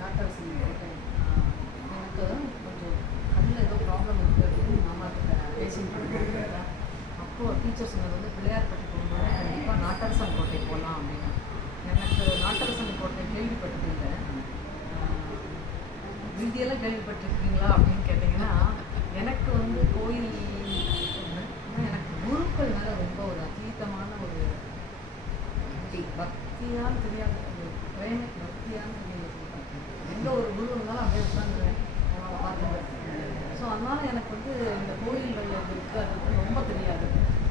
Doctors கேட்டேன். எனக்கு கொஞ்சம் கண்ணில் ஏதோ ப்ராப்ளம் இருக்குது அப்படின்னு மாமா கிட்ட பேசிட்டு இருக்காங்க. அப்போது டீச்சர் சொன்னது வந்து பிள்ளையார்பட்டி போகும்போது கண்டிப்பாக நாட்டரசன் கோட்டை போகலாம் அப்படின்னு. எனக்கு நாட்டரசன் கோட்டை கேள்விப்பட்டதில்லை. மீதியெல்லாம் கேள்விப்பட்டிருக்கீங்களா அப்படின்னு கேட்டிங்கன்னா, எனக்கு வந்து கோயில் எனக்கு குருக்கள் மேலே ரொம்ப ஒரு அதீதமான ஒரு பக்தியான்னு தெரியாது, ஒரு பிரேம பக்தியான்னு எந்த ஒரு குரு இருந்தாலும் அப்படியே உட்காந்துருவேன் பார்த்துட்டு. ஸோ அதனால் எனக்கு வந்து இந்த கோயில்கள் இருக்குது அது வந்து ரொம்ப தெரியாது.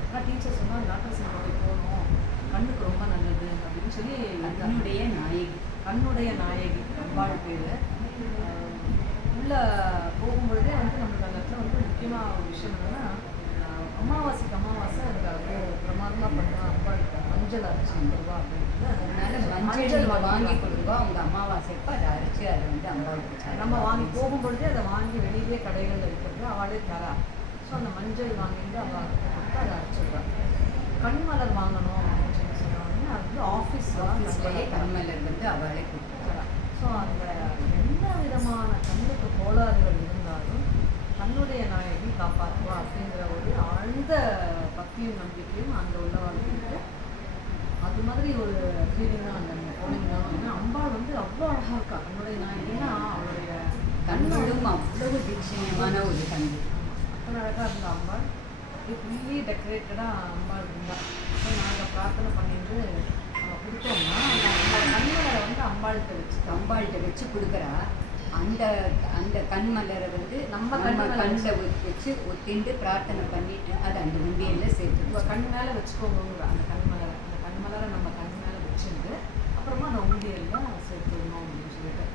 ஆனால் டீச்சர் சொன்னால் நாட்டரசன் கோட்டை போகணும், கண்ணுக்கு ரொம்ப நல்லது அப்படின்னு சொல்லி. கண்ணுடைய நாயகி அம்பாள் பேர். உள்ளே போகும்பொழுதே வந்து நம்மளுக்கு அந்த இடத்துல வந்து முக்கியமாக ஒரு விஷயம் என்னென்னா, அமாவாசைக்கு அமாவாசை அதுக்கு அவ்வளோ பிரமாதமாக பண்ணுவோம். அம்பாளுக்கு மஞ்சள் அரைச்சி கொடுவா அப்படின்றது. அதனால மஞ்சள் வாங்கி கொடுவா அவங்க அமாவாசைப்போ அதை அரைச்சி அதை வந்து அம்பாளுக்கு நம்ம வாங்கி போகும்பொழுதே அதை வாங்கி வெளியிலே கடைகளில் இருக்கிறது அவளே தரா. ஸோ அந்த மஞ்சள் வாங்கிட்டு அவள் கொடுத்து அதை அரைச்சிடுறாள். கண்மலர் வாங்கணும் அப்படின்னு சொல்லி சொன்னாங்கன்னா அது வந்து ஆஃபீஸ்லேயே கண்மலர் வந்து அவளே கொடுத்துறா. ஸோ அந்த எந்த விதமான கண்ணுக்கு கோளாறுகள் இருந்தாலும் கண்ணுடைய நாயகி காப்பாற்றுவா அப்படிங்கிற ஒரு ஆழ்ந்த பக்தியும் நம்பிக்கையும் அங்கே உள்ளவாளுக்கு. அது மாதிரி ஒரு ஃபீலிங் தான் அந்த போனீங்கன்னா. ஏன்னா அம்பாள் வந்து அவ்வளோ அழகாக இருக்கா கண்ணுடைய நாயகின்னா. அவளுடைய கண்ணோடும் அவ்வளவு தீட்சணியமான ஒரு கண், அத்தனை அழகாக இருந்தா அம்பாள். ஃபுல்லி டெக்கரேட்டடாக அம்பாள் இருந்தா. ஸோ நாங்கள் பிரார்த்தனை பண்ணிட்டு கொடுத்தோம்னா அந்த கண்மலரை வந்து அம்பாள்கிட்ட வச்சு கொடுக்குறா. அந்த அந்த கண்மலரை வந்து நம்ம கண்ணில் வச்சு ஒத்திண்டு பிரார்த்தனை பண்ணிட்டு அதை அந்த உண்டியலில் சேர்த்து கண் மேலே வச்சுக்கோங்க. அந்த கண்மலரை நம்ம கண் மேலே வச்சுட்டு அப்புறமா அந்த உண்டியலில் சேர்த்துக்கணும் அப்படின்னு சொல்லிட்டு.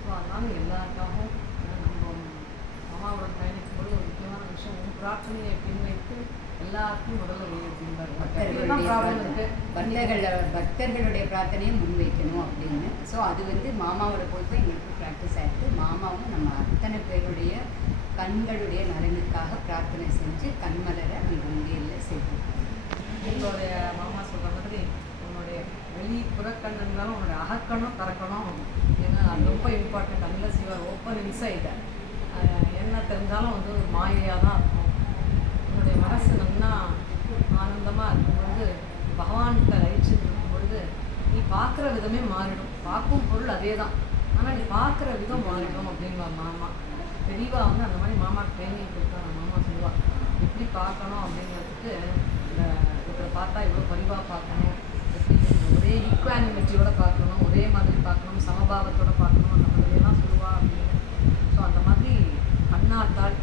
ஸோ அதனால எல்லாருக்காகவும் நம்ம அம்மாவோட பயணிக்கும் போது ஒரு முக்கியமான விஷயம் பிரார்த்தனையை பின்வைத்து எல்லாருக்கும் முதல்ல அப்படின்பாரு. பக்தர்களுடைய பிரார்த்தனையை முன்வைக்கணும் அப்படின்னு. ஸோ அது வந்து மாமாவோட பொறுத்து எங்களுக்கு ப்ராக்டிஸ் ஆகிட்டு மாமாவும் நம்ம அத்தனை பேருடைய கண்களுடைய நலனுக்காக பிரார்த்தனை செஞ்சு கண்மலரை அந்த உண்டியலில் சேர்த்துருக்கோம். எங்களுடைய மாமா சொல்கிற மாதிரி உன்னுடைய வெளி புறக்கண் இருந்தாலும் உன்னுடைய அகக்கணும் திறக்கணும். ஏன்னா அது ரொம்ப இம்பார்ட்டன்ட். நல்ல சிவர் ஓப்பன் இன்சைட். என்ன தெரிஞ்சாலும் வந்து ஒரு மாயையாக தான் இருக்கும். உன்னுடைய மனசு நல்லா ஆனந்தமாக இருக்கும்பொழுது பகவான்கிட்ட லயிச்சுட்டு இருக்கும்பொழுது நீ பார்க்குற விதமே மாறிடும். பார்க்கும் பொருள் அதே தான், ஆனால் நீ பார்க்குற விதம் மாறிடும் அப்படின்பா மாமா. பெரியவா வந்து அந்த மாதிரி மாமாவுக்கு ட்ரைனிங் கொடுத்தா மாமா சொல்லுவாள் எப்படி பார்க்கணும் அப்படிங்கிறதுக்கு. இந்த இதில் பார்த்தா இவ்வளோ பரிவாக பார்க்கணும், எப்படி ஒரே ஈக்குவானிமிட்டியோட பார்க்கணும், ஒரே மாதிரி பார்க்கணும், சமபாவத்தோடு பார்க்கணும், அந்த மாதிரியெல்லாம் சொல்லுவா அப்படின்னு. ஸோ அந்த மாதிரி கண்ணாத்தாள்